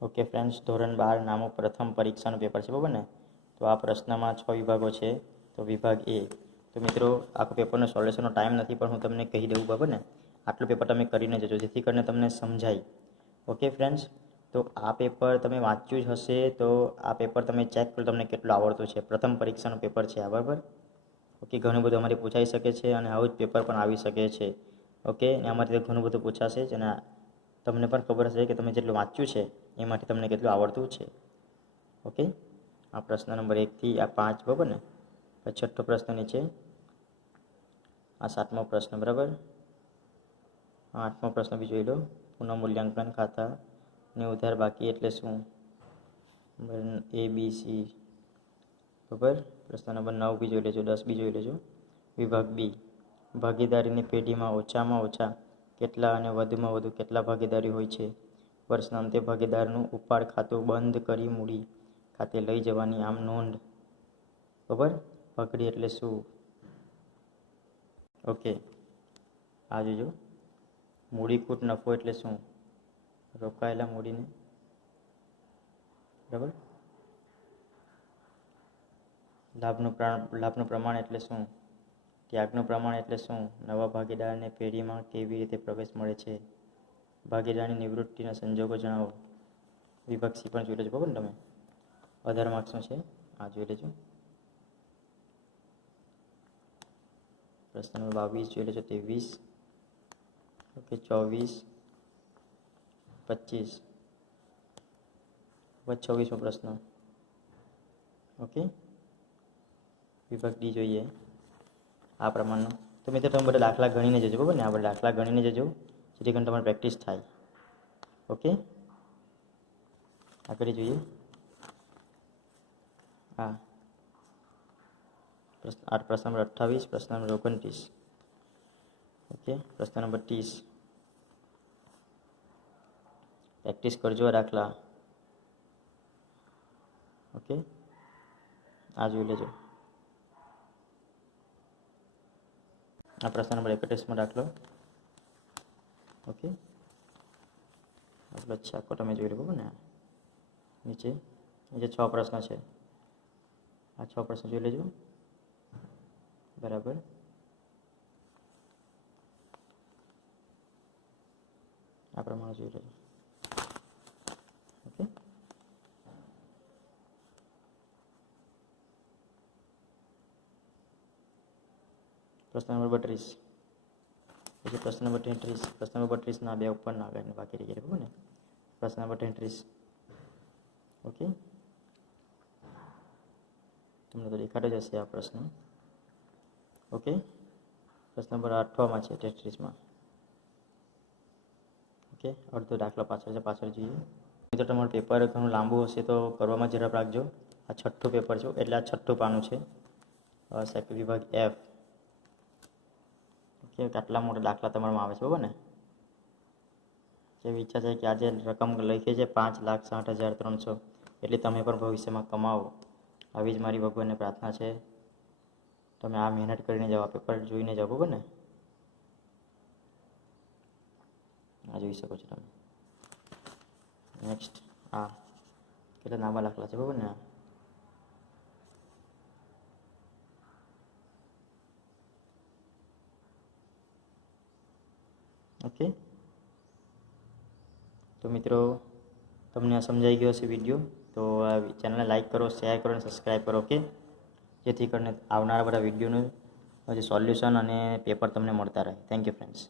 Okay friends, ધોરણ 12 નામું પ્રથમ પરીક્ષાનું પેપર છે, બરાબર ને? તો આ પ્રશ્નમાં 6 વિભાગો છે. તો વિભાગ એ. તો મિત્રો, આખું પેપરનો સોલ્યુશનનો ટાઈમ નથી, પણ હું તમને કહી દઉં, બરાબર ને? આટલું પેપર તમે કરીને જજો, જેથી કરીને તમને સમજાય. ઓકે ફ્રેન્ડ્સ, તો આ પેપર તમે વાંચ્યું જ હશે, તો આ પેપર તમે ચેક કરો તમને કેટલું આવડતું છે. પ્રથમ પરીક્ષાનું પેપર છે આ, બરાબર? ઓકે, ઘણું બધું અમારી પૂછાઈ શકે છે અને આવું જ પેપર પણ આવી શકે છે. ઓકે, અને આમાંથી ઘણું બધું પૂછાશે જ, અને તમને પણ ખબર હશે કે તમે જેટલું વાંચ્યું છે એમાંથી તમને કેટલું આવડતું છે. ઓકે, આ પ્રશ્ન નંબર 1 થી આ 5, બરાબર ને? પછી છઠ્ઠો પ્રશ્ન નીચે, આ 7મો પ્રશ્ન, બરાબર? 8મો પ્રશ્ન બી જોઈ લો. પુનઃમૂલ્યાંકન ખાતા ને ઉધાર બાકી એટલે શું? A B C, બરાબર? પ્રશ્ન નંબર 9 બી જોઈ લેજો, 10 બી જોઈ લેજો. વિભાગ બી, ભાગીદારીની પેઢીમાં ઓછામાં ઓછા કેટલા અને વધુમાં વધુ કેટલા ભાગીદારી હોય છે? વર્ષના અંતે ભાગીદારનું ઉપાડ ખાતું બંધ કરી મૂડી ખાતે લઈ જવાની આમ નોંધ, બરાબર? પકડી એટલે શું? ઓકે, આ જોજો. મૂડીકૂટ નફો એટલે શું? રોકાયેલા મૂડીને, બરાબર? લાભનું પ્રમાણ એટલે શું? ત્યાગનું પ્રમાણ એટલે શું? નવા ભાગીદારને પેઢીમાં કેવી રીતે પ્રવેશ મળે છે? ભાગીદારની નિવૃત્તિના સંજોગો જણાવો. વિભાગ સી પણ જોઈ લેજો, બરાબર ને? તમે 18 માર્ક્સનું છે, આ જોઈ લેજો. પ્રશ્ન નંબર 22 જોઈ લેજો, 23, ઓકે, 24, 25, 26મો પ્રશ્ન. ઓકે, વિભાગ ડી જોઈએ આ પ્રમાણનો. તો મિત્રો, તમે બધા દાખલા ગણીને જજો, બરાબર ને? આ બધા દાખલા ગણીને જજો, જેથી કરીને તમારે પ્રેક્ટિસ થાય. ઓકે, આગળ જોઈએ. હા, પ્રશ્ન નંબર 28, પ્રશ્ન નંબર 29. ઓકે, પ્રશ્ન નંબર 30. પ્રેક્ટિસ કરજો આ દાખલા. ઓકે, આ જોઈ લેજો. આ પ્રશ્ન નંબર 31માં દાખલો. ઓકે, દાખલો આખો તમે જોઈ લો, બરાબર ને? નીચે 6 પ્રશ્ન છે, આ 6 પ્રશ્ન જોઈ લેજો, બરાબર? આ પ્રમાણે જોઈ લેજો. ઓકે, પ્રશ્ન નંબર 32, પછી પ્રશ્ન નંબર 33. પ્રશ્ન નંબર 32ના 2 ઉપરના આગળ બાકી રહી ગયા, બરાબર ને? પ્રશ્ન નંબર 33. ઓકે, તમને તો દેખાતો જ હશે આ પ્રશ્ન. ઓકે, પ્રશ્ન નંબર 8માં છે, 33માં. ઓકે, અડધો દાખલો પાછળ છે, પાછળ જોઈએ. મિત્રો, તમારું પેપર ઘણું લાંબુ હશે તો કરવામાં ઝડપ રાખજો. આ 6થું પેપર છે, એટલે આ 6થું પાનું છે. વિભાગ એફ. ઓકે, આટલા મોટા દાખલા તમારામાં આવે છે, બરાબર ને? જેવી ઈચ્છા છે કે આજે રકમ લખી છે 5,60,300, એટલે તમે પણ ભવિષ્યમાં કમાવો. આવી જ મારી ભગવાનને પ્રાર્થના છે. તમે આ મહેનત કરીને જાઓ, પેપર જોઈને જાઓ, બરાબર ને? આ જોઈ શકો છો તમે. નેક્સ્ટ, આ કેટલા લાંબા દાખલા છે, બરાબર ને? ઓકે, તો મિત્રો, તમને આ સમજાઈ ગયો હશે વિડીયો. તો આ ચેનલને લાઈક કરો, શેર કરો અને સબસ્ક્રાઈબ કરો. ઓકે, જેથી કરીને આવનારા બધા વિડીયોનું જે સોલ્યુશન અને પેપર તમને મળતા રહે. Thank you friends.